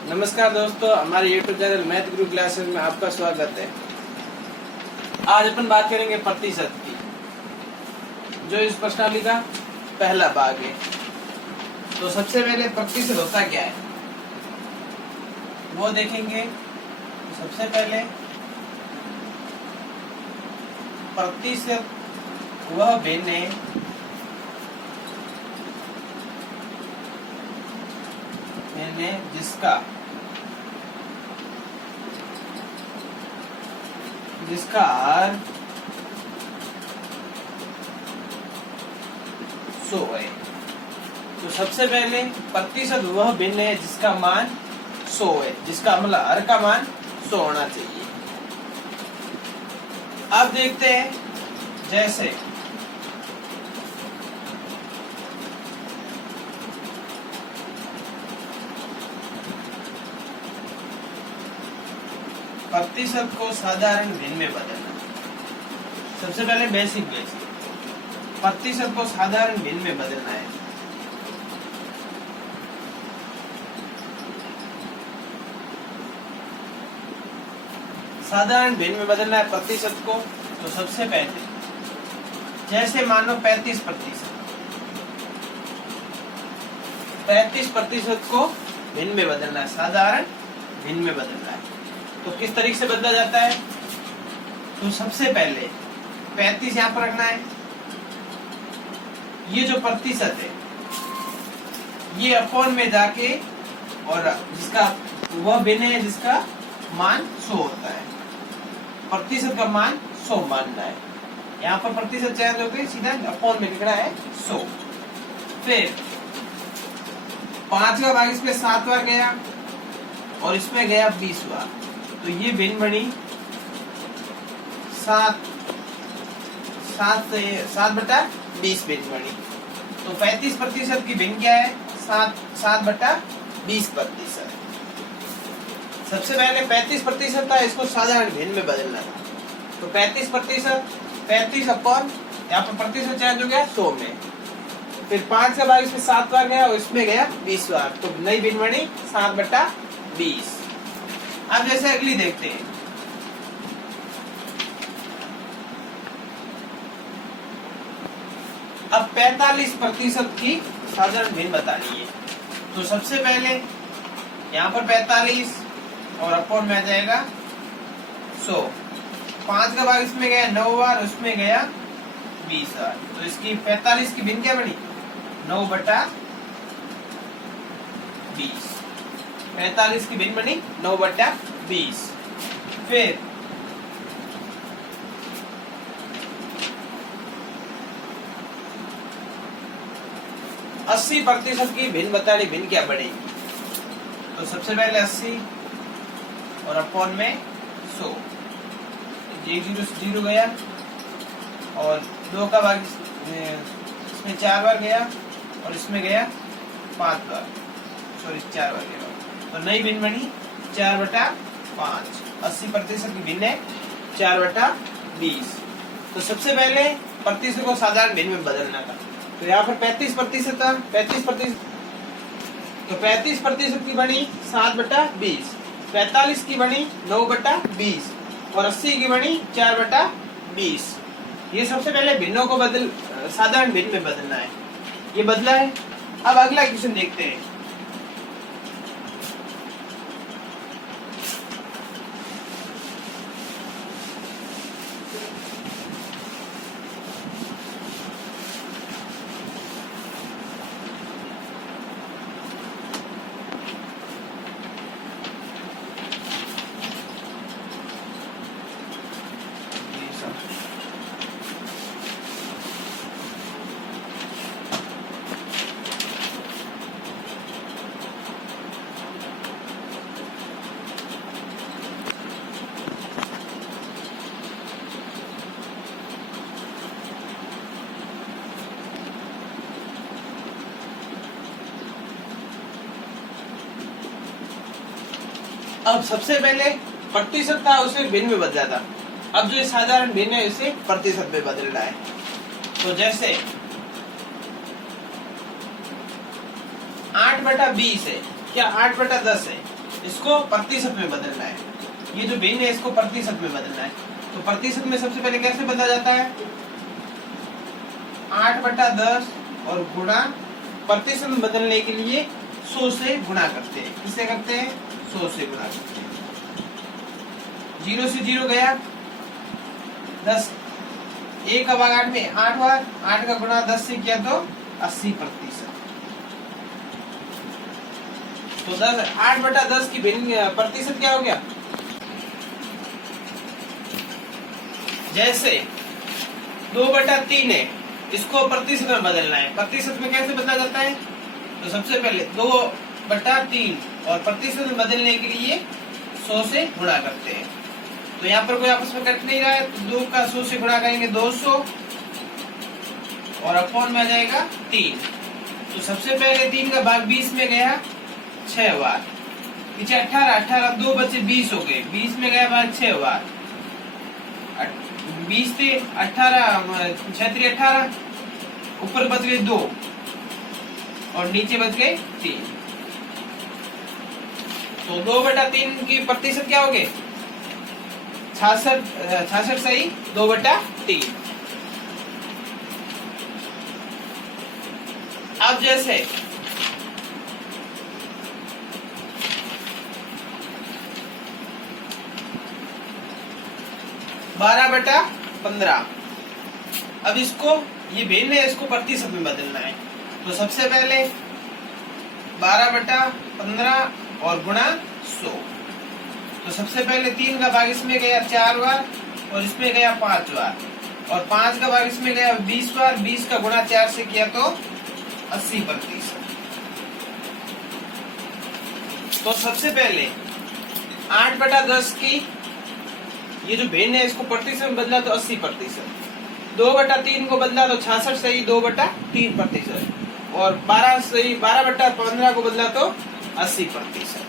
नमस्कार दोस्तों, हमारे YouTube चैनल मैथ गुरु क्लासेस में आपका स्वागत है। आज अपन बात करेंगे प्रतिशत की, जो इस प्रश्नावली का पहला भाग है। तो सबसे पहले प्रतिशत होता क्या है वो देखेंगे। तो सबसे पहले प्रतिशत वह भिन्न है जिसका R 100 है। तो सबसे पहले प्रतिशत वह भिन्न है जिसका मान 100 है, जिसका मतलब R का मान 100 होना चाहिए। अब देखते हैं, जैसे प्रतिशत को साधारण भिन्न में बदलना। सबसे पहले बेसिक प्रतिशत को साधारण भिन्न में बदलना है। साधारण भिन्न में बदलना है प्रतिशत को। तो सबसे पहले जैसे मान लो 35% को भिन्न में बदलना है, साधारण भिन्न में बदलना है। तो किस तरीके से बदला जाता है? तो सबसे पहले 35 यहाँ पर रखना है। ये जो प्रतिशत है ये अपॉन में जाके, और जिसका वह भिन्न है जिसका मान 100 होता है, प्रतिशत का मान 100 मानना है। यहाँ पर प्रतिशत चेंज हो गई, सीधा अपॉन में लिखना है 100। फिर 5 का भाग इसमें 7 बार गया और इसमें गया 20 बार, तो ये भिन्न बनी 7/20 भिन्न बनी। तो 35% की भिन्न क्या है? 7/20%। सबसे पहले 35% था, इसको साधारण भिन्न में बदलना था। तो 35 अपॉन, यहाँ पर प्रतिशत चेंज हो गया 100 में। फिर 5 का भाग इसमें 7 बार गया और इसमें गया 20 बार, तो नई भिन्न बनी 7/20। अब जैसे अगली देखते हैं। अब 45% की साधारण भिन्न बतानी है। तो सबसे पहले यहाँ पर 45 और अपॉन में आ जाएगा 100। 5 का भाग इसमें गया 9 बार, उसमें गया 20 बार, तो इसकी 45 की भिन्न क्या बनी? 9/20। 45 की भिन्न बनी 9/20। फिर 80% की भिन्न बतानी, भिन्न क्या बढ़ेगी? तो सबसे पहले 80 और अपॉन में 100, ये 0 से 0 गया और 2 का भाग इसमें 4 बार गया और इसमें गया 5 बार, सॉरी 4 बार गया, तो नई भिन्न बनी 4/5। 80% की भिन्न है 4/20। तो सबसे पहले प्रतिशत को साधारण भिन्न में बदलना था। तो यहाँ पर 35% था, 35%, तो 35% की बनी 7/20, 45 की बनी 9/20 और 80 की बनी 4/20। ये सबसे पहले भिन्नों को साधारण भिन्न में बदलना है, ये बदला है। अब अगला क्वेश्चन देखते हैं। अब सबसे पहले प्रतिशत था उसे भिन्न में बदला था। अब जो साधारण भिन्न है उसे प्रतिशत में बदलना है। तो जैसे 8/20 है, क्या 8/10 है? इसको प्रतिशत में बदलना है। ये जो भिन्न है इसको प्रतिशत में बदलना है। तो प्रतिशत में सबसे पहले कैसे बदला जाता है? 8/10 और गुणा, प्रतिशत में बदलने के लिए 100 से गुणा करते हैं। किससे करते हैं? 100 से गुणा करते हैं। 0 से 0 गया 10, 1 का भाग 8 में 8 बार, 8 का गुणा 10 से किया तो 80%। तो 8/10 की भिन्न प्रतिशत क्या हो गया? जैसे 2/3 है, इसको प्रतिशत में बदलना है। प्रतिशत में कैसे बदला जाता है? तो सबसे पहले 2/3 और प्रतिशत में बदलने के लिए 100 से गुणा करते हैं। तो यहाँ पर कोई आपस में कट नहीं रहा है, तो 2 का 100 से गुणा करेंगे 200 और अपॉन में आ जाएगा 3। तो सबसे पहले 3 का भाग 20 में गया 6 बार, पीछे 18, 2 बचे 20 हो गए, 20 में गया भाग 6 बार, 20 थे 18, 6 18, ऊपर बच गए 2 और नीचे बच गए 3। तो 2/3 की प्रतिशत क्या हो गए? 66 सही 2/3। अब जैसे 12/15, अब इसको, ये भिन्न है, इसको प्रतिशत में बदलना है। तो सबसे पहले 12/15 और गुणा 100। तो सबसे पहले 3 का भाग इसमें गया 4 बार और इसमें गया 5 बार, और 5 का भाग इसमें गया 20 बार, 20 का गुणा 4 से किया तो 80%। तो सबसे पहले 8/10 की ये जो भिन्न है इसको प्रतिशत में बदला तो 80%, 2/3 को बदला तो 66 सही 2/3%, और 12/15 को बदला तो 80%।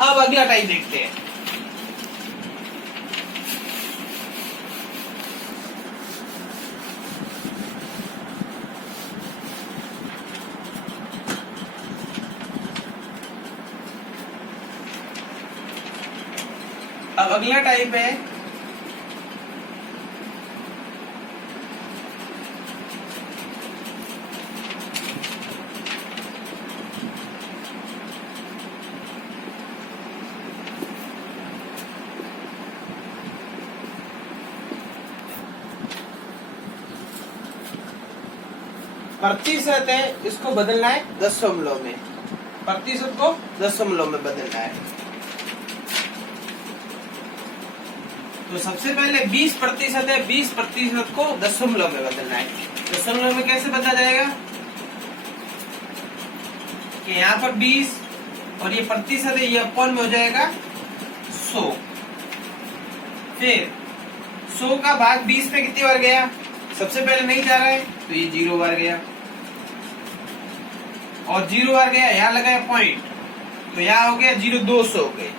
अब अगला टाइप देखते हैं। अब अगला टाइप है प्रतिशत है, इसको बदलना है दशमलव में। प्रतिशत को दशमलव में बदलना है। तो सबसे पहले 20% है, 20% को दशमलव में बदलना है। दशमलव में कैसे बदला जाएगा कि यहाँ पर 20 और ये प्रतिशत है, ये अपॉन में हो जाएगा 100। फिर 100 का भाग 20 पे कितनी बार गया? सबसे पहले नहीं जा रहा है तो ये 0 बार गया, और 0 बार गया, यहाँ लगाया पॉइंट, तो यहाँ हो गया 0, 200 हो गए।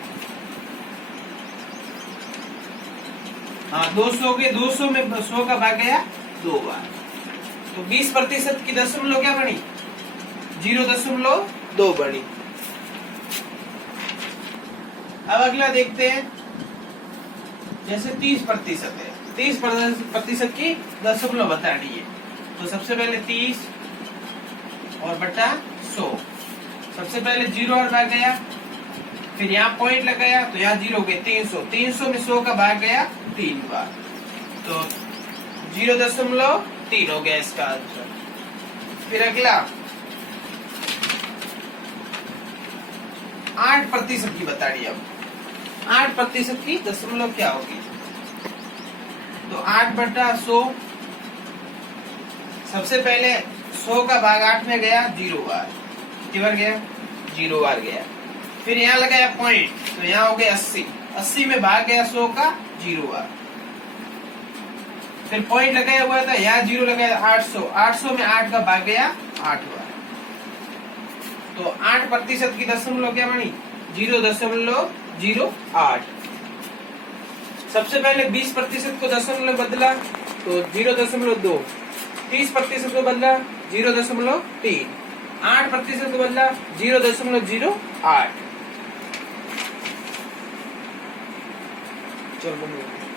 हाँ 200 हो गए, 200 में 100 का भाग गया 2 बार। तो 20% की दशमलव क्या बनी? 0.2 बनी। अब अगला देखते हैं, जैसे 30% है, 30% की दशमलव बतानी है। तो सबसे पहले 30 और बटा 100, सबसे पहले 0 और भाग गया, फिर यहाँ पॉइंट लगाया तो यहाँ 0 गए 300, 300 में 100 का भाग गया 3 बार, तो 0.3 हो गया इसका आंसर। फिर अगला 8% की बतानी है। अब 8% की दशमलव क्या होगी? तो 8/100, सबसे पहले 100 का भाग 8 में गया 0 बार, कितनी बार गया? 0 बार गया। फिर यहाँ लगाया पॉइंट, तो यहाँ हो गया 80, 80 में भाग गया 100 का 0 बार। फिर पॉइंट लगाया हुआ था, यहाँ 0 लगाया 800, 800 में 8 का भाग गया 8 बार। तो 8% की दशमलव क्या बनी? 0.08। सबसे पहले 20% को दशमलव बदला तो 0.2, 30% को बदला 0.3, 8% को बदला 0.08, चल बंद हो गया।